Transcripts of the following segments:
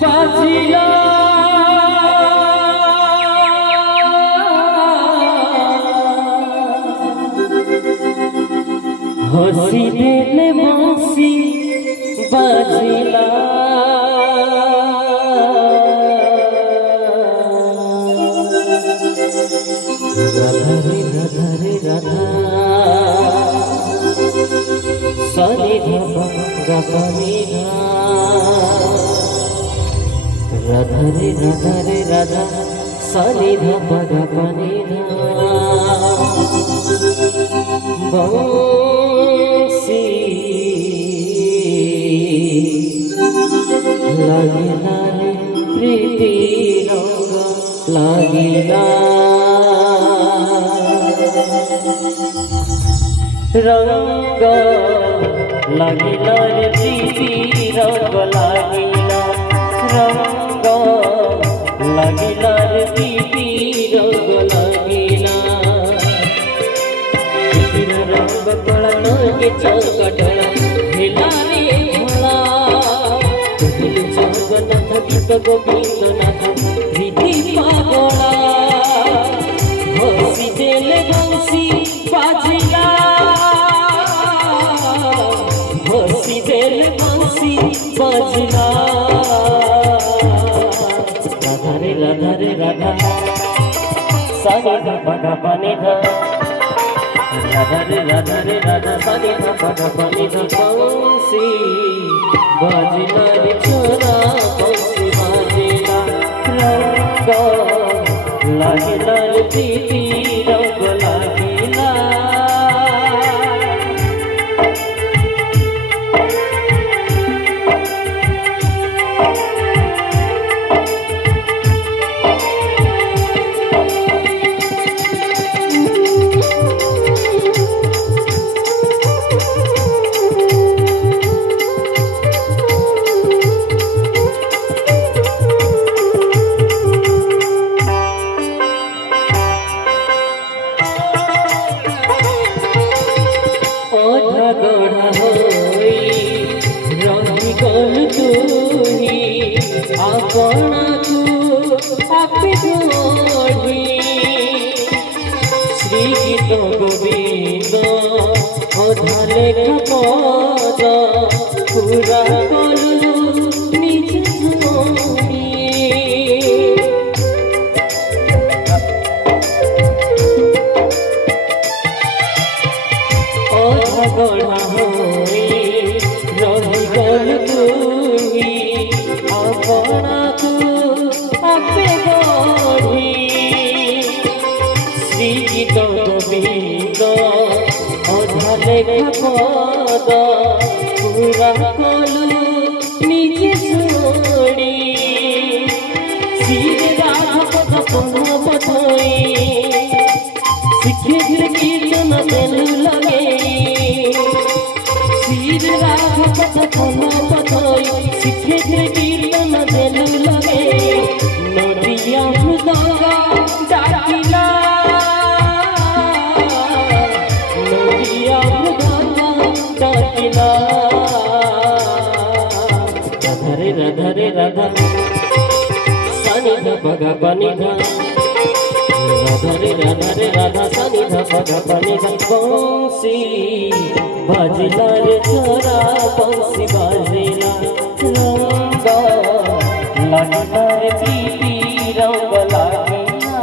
बाजिया हसी दिल बंसी बाजिला राधा रे राधा रे राधा सनी धपा गपनी राधा रे राधा सनी धपा गपनी बंसी लागिला रे प्रीति रंग लागिला रंग लागिला रे प्रीति रंग लागिला रंग लागिला रे प्रीति रंग लागिला रंग कला के चौकटला हेला रे भोला कहले जगन्नाथ गीत गोविंद नाथ प्रीति पागला हसी देले बंसी बाजिला हसी देले बंसी बाजिला राधा रे राधा सानी धपा गपनी धा राधा रे राधा सानी धपा गपनी धा बंसी बाजिला रे छोरा बंसी बाजिला रंग लागिला रे प्रीति रंग लागिला आपणाकू आपे जोड़ी श्री गीत गोविंद अधाले पद पूरा कलु निज जोड़ी अधा गढ़ा होई रही गल तुही आपणाकू आपे गढ़ी श्री गीत गोविंद अधाले पद पूरा कलु निजे जोड़ी श्री राघव पद पथई शिखिर कीर्तन तेलु लगे श्री राघव पद पथई शिखिर कीर्तन तेलु लगे नदिया मृदंग डाकिला नदिया मृदंग डाकिला राधा रे राधा सानी धपा गपनी धा राधा रे राधा सानी धपा गपनी धा बंसी बाजिला रे छोरा बंसी बाजिला रंग লাগিলার প্রীতি রঙ লাগিলা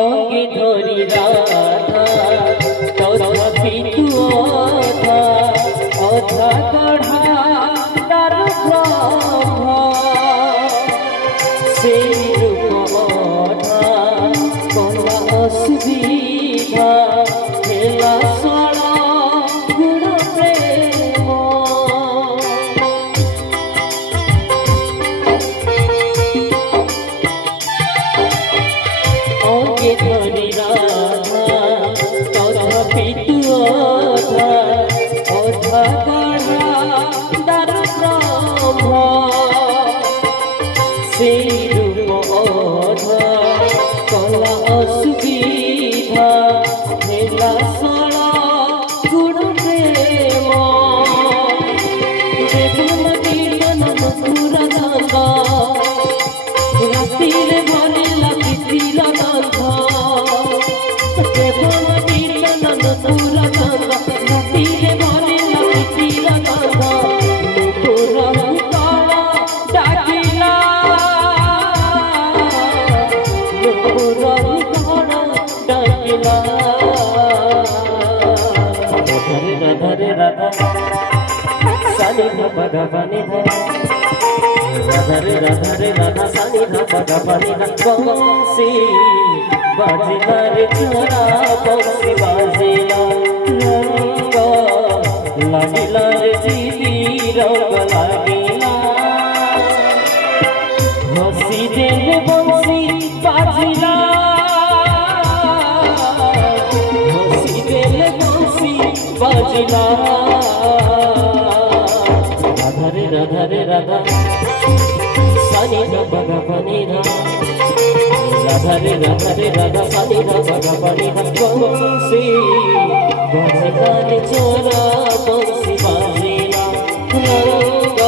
অঙ্গে ধরি রাধা তথাপি তু অধা অধা গঢ়া তার ব্রহ্ম সেই রূপ অধা কলা অসুবিধা হেলা সল গুণ প্রেম অঙ্গে ধরি রাধা তথাপি তু অধা অধা গঢ়া তার ব্রহ্ম সেই রূপ অধা কলা অসুবিধা হেলা সল গুণ প্রেম দেখুন কীর্তন মধুর গঙ্গ রাতিরে ভরিলা পৃথিবীর গন্ধ দেবন কীর্তন মধুর গঙ্গ রাতিরে ভরিলা পৃথিবীর গন্ধ নুপুর তল ডাকিলা নুপুর তল ডাকিলা রাধা রে রাধা সানি ভগবানী রাধা রে রাধা সানি ভগবানী বংশী বাজিলা রে চোরা বংশী বাজিলা রঙ্গ লাগিলা রে জীবি রঙ্গ লাগিলা হসি দেলে বংশী বাজিলা হসি দেলে বংশী বাজিলা রাধা রে রাধা সানি ভগবানী রাধা রে রাধা সানি ভগবানী বংশী বাজিলা রে চোরা বংশী বাজিলা রঙ্গ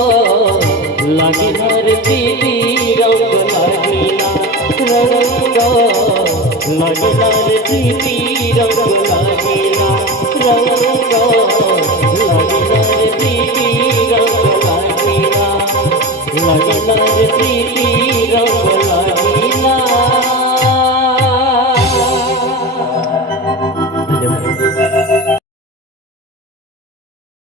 লাগিলা রে প্রীতি রঙ লাগিলা রঙ্গ লাগিলা রে প্রীতি রঙ লাগিলা রঙ্গ লাগিলা রে প্রীতি রঙ লাগিলা লাগিলা রে প্রীতি